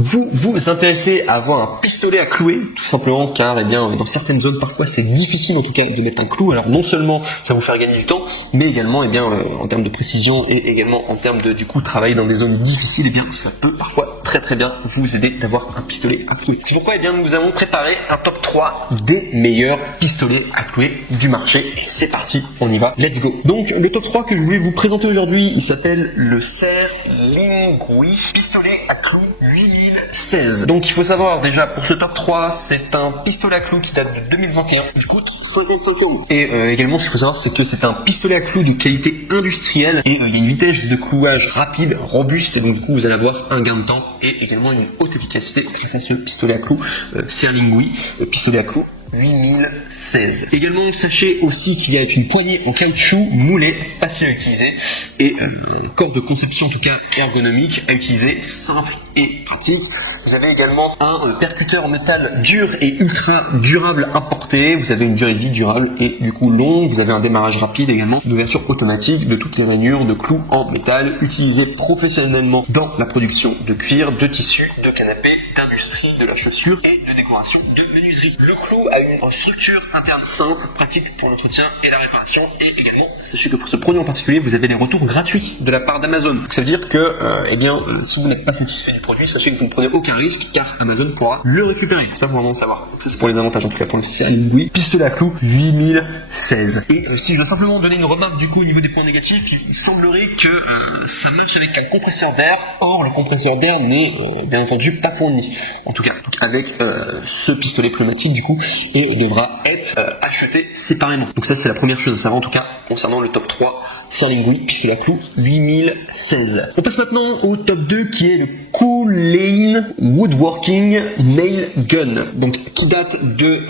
Vous vous intéressez à avoir un pistolet à clouer, tout simplement car dans certaines zones parfois c'est difficile en tout cas de mettre un clou. Alors non seulement ça va vous faire gagner du temps, mais également en termes de précision et également en termes de travailler dans des zones difficiles, ça peut parfois très bien vous aider d'avoir un pistolet à clouer. C'est pourquoi nous avons préparé un top 3 des meilleurs pistolets à clouer du marché. C'est parti, on y va, let's go. Donc le top 3 que je voulais vous présenter aujourd'hui, il s'appelle le Serlingui pistolet à clous 8016. Donc il faut savoir déjà pour ce top 3, c'est un pistolet à clous qui date de 2021, il coûte 55 €. Et également ce qu'il faut savoir, c'est que c'est un pistolet à clous de qualité industrielle et il y a une vitesse de clouage rapide, robuste, et donc du coup vous allez avoir un gain de temps et également une haute efficacité grâce à ce pistolet à clous Serlingui pistolet à clous 8016. Également, sachez aussi qu'il y a une poignée en caoutchouc moulée, facile à utiliser et un corps de conception en tout cas ergonomique à utiliser, simple et pratique. Vous avez également un percuteur en métal dur et ultra durable importé. Vous avez une durée de vie durable et du coup longue. Vous avez un démarrage rapide également, une ouverture automatique de toutes les rainures de clous en métal, utilisé professionnellement dans la production de cuir, de tissu, de canapé, d'industrie, de la chaussure et de décoration de menuiserie. Le clou a une structure interne simple, pratique pour l'entretien et la réparation. Et également, sachez que pour ce produit en particulier, vous avez des retours gratuits de la part d'Amazon. Donc ça veut dire que, si vous n'êtes pas satisfait du produit, sachez que vous ne prenez aucun risque car Amazon pourra le récupérer. Ça, faut vraiment le savoir. Donc ça, c'est pour les avantages en tout cas pour le Serlingui pistolet à clous 8016. Et si je dois simplement donner une remarque du coup au niveau des points négatifs, il semblerait que ça matche avec un compresseur d'air. Or, le compresseur d'air n'est bien entendu pas fourni. En tout cas, donc avec ce pistolet pneumatique du coup, et devra être acheté séparément. Donc ça c'est la première chose à savoir en tout cas concernant le top 3 Serlingui pistolet à clous 8016. On passe maintenant au top 2 qui est le Coolane Woodworking Nail Gun, donc qui date de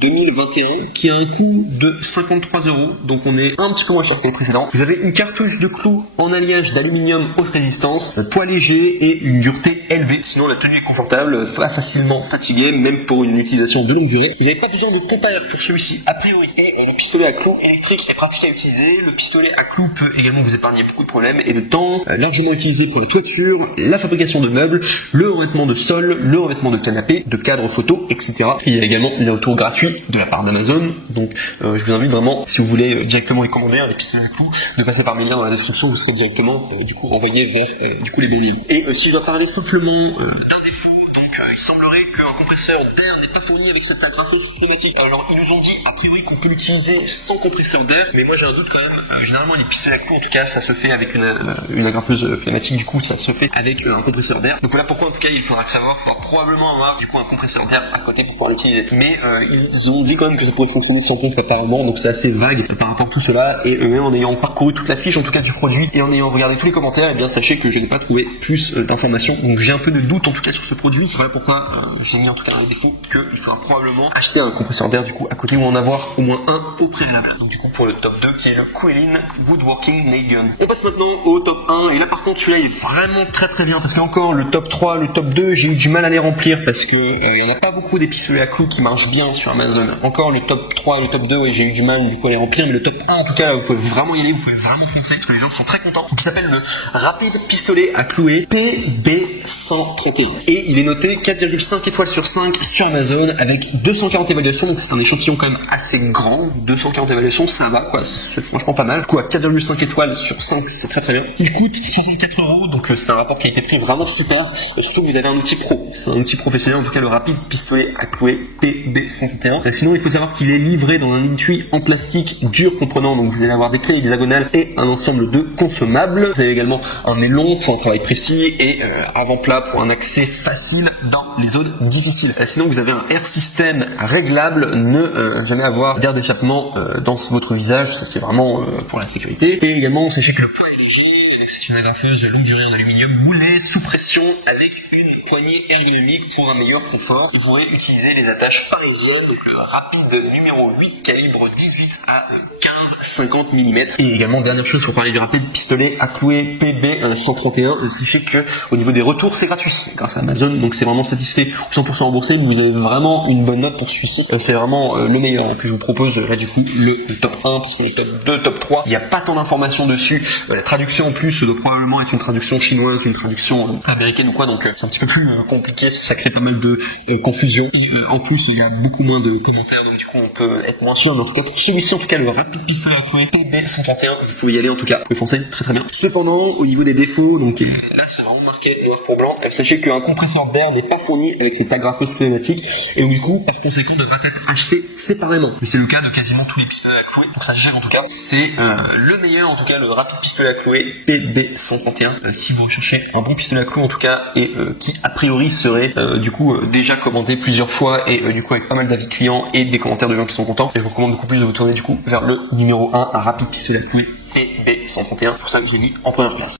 2021, qui a un coût de 53 €, donc on est un petit peu moins cher que les précédents. Vous avez une cartouche de clous en alliage d'aluminium haute résistance, poids léger et une dureté élevée. Sinon la tenue est confortable, pas facilement fatigué, même pour une utilisation de longue durée. Vous n'avez pas besoin de pompe à air pour celui-ci, a priori. Et le pistolet à clous électrique est pratique à utiliser. Le pistolet à clous peut également vous épargner beaucoup de problèmes et de temps, largement utilisé pour la toiture, la fabrication de meubles, le revêtement de sol, le revêtement de canapé, de cadres photo, etc. Il y a également les retours gratuits de la part d'Amazon. Donc je vous invite vraiment, si vous voulez directement les commander, les pistolets à clous, de passer par mes liens dans la description, vous serez directement renvoyé vers les bons livres. Et si je dois parler simplement d'un défaut, il semblerait qu'un compresseur d'air n'est pas fourni avec cette agrafeuse pneumatique. Alors ils nous ont dit a priori qu'on peut l'utiliser sans compresseur d'air, mais moi j'ai un doute quand même. Généralement les pistolets à clous en tout cas ça se fait avec une agrafeuse pneumatique, du coup ça se fait avec un compresseur d'air. Donc voilà pourquoi en tout cas il faudra le savoir, il faudra probablement avoir du coup un compresseur d'air à côté pour pouvoir l'utiliser. Mais ils ont dit quand même que ça pourrait fonctionner sans pompe apparemment, donc c'est assez vague par rapport à tout cela. Et eux-mêmes en ayant parcouru toute la fiche en tout cas du produit et en ayant regardé tous les commentaires, sachez que je n'ai pas trouvé plus d'informations. Donc j'ai un peu de doute en tout cas sur ce produit. Voilà pourquoi j'ai mis en tout cas les défauts qu'il faudra probablement acheter un compresseur d'air du coup à côté ou en avoir au moins un au préalable. Donc du coup pour le top 2 qui est le Coolane Woodworking Nail Gun. On passe maintenant au top 1 et là par contre celui-là est vraiment très bien parce qu'encore le top 3, le top 2 j'ai eu du mal à les remplir parce que il n'y en a pas beaucoup des pistolets à clous qui marchent bien sur Amazon. Encore le top 3 et le top 2 j'ai eu du mal du coup à les remplir, mais le top 1 en tout cas là, vous pouvez vraiment y aller, vous pouvez vraiment foncer parce que les gens sont très contents. Donc il s'appelle le Rapid Pistolet à clouer PB131 et il est noté 4,5 étoiles sur 5 sur Amazon avec 240 évaluations, donc c'est un échantillon quand même assez grand. 240 évaluations, ça va quoi, c'est franchement pas mal. Du coup à 4,5 étoiles sur 5, c'est très bien. Il coûte 64 €, donc c'est un rapport qualité-prix vraiment super. Surtout que vous avez un outil pro, c'est un outil professionnel, en tout cas le Rapid Pistolet à clouer PB131. Sinon il faut savoir qu'il est livré dans un étui en plastique dur comprenant, donc vous allez avoir des clés hexagonales et un ensemble de consommables. Vous avez également un aileron pour un travail précis et avant-plat pour un accès facile dans les zones difficiles. Sinon vous avez un air system réglable, ne jamais avoir d'air d'échappement dans votre visage, ça c'est vraiment pour la sécurité. Et également sachez que le poids est léger, c'est une agrafeuse longue durée en aluminium moulée sous pression avec une poignée ergonomique pour un meilleur confort. Vous pourrez utiliser les attaches parisiennes, donc le Rapide numéro 8 calibre 18 à 15 50 mm. Et également, dernière chose pour parler du rapide, pistolet à clouer PB131. Sachez que au niveau des retours, c'est gratuit grâce à Amazon, donc c'est vraiment satisfait ou 100% remboursé. Vous avez vraiment une bonne note pour celui-ci. C'est vraiment le meilleur que je vous propose. Là, du coup, le top 1, parce qu'on est top 2, top 3. Il n'y a pas tant d'informations dessus. La traduction en plus doit probablement être une traduction chinoise, une traduction américaine ou quoi, donc c'est un petit peu plus compliqué. Ça crée pas mal de confusion. Et en plus, il y a beaucoup moins de commentaires, donc du coup, on peut être moins sûr. Mais en tout cas, pour celui-ci, en tout cas, le rapide pistolet à clouer PB131, vous pouvez y aller en tout cas. Le français, très très bien. Cependant, au niveau des défauts, donc là, c'est vraiment marqué noir pour blanc. Sachez qu'un compresseur d'air n'est pas fourni avec cette agrafeuse pneumatique, et donc, du coup, par conséquent, devrait être acheté séparément. Mais c'est le cas de quasiment tous les pistolets à clouer. Donc sachez en tout cas, c'est le meilleur, en tout cas, le rapide pistolet à clouer PB131. Si vous recherchez un bon pistolet à clouer, en tout cas, et qui a priori serait du coup déjà commandé plusieurs fois, et du coup avec pas mal d'avis clients et des commentaires de gens qui sont contents, et je vous recommande beaucoup plus de vous tourner du coup vers le numéro 1, un rapide pistolet à clouer PB131. C'est pour ça que j'ai mis en première place.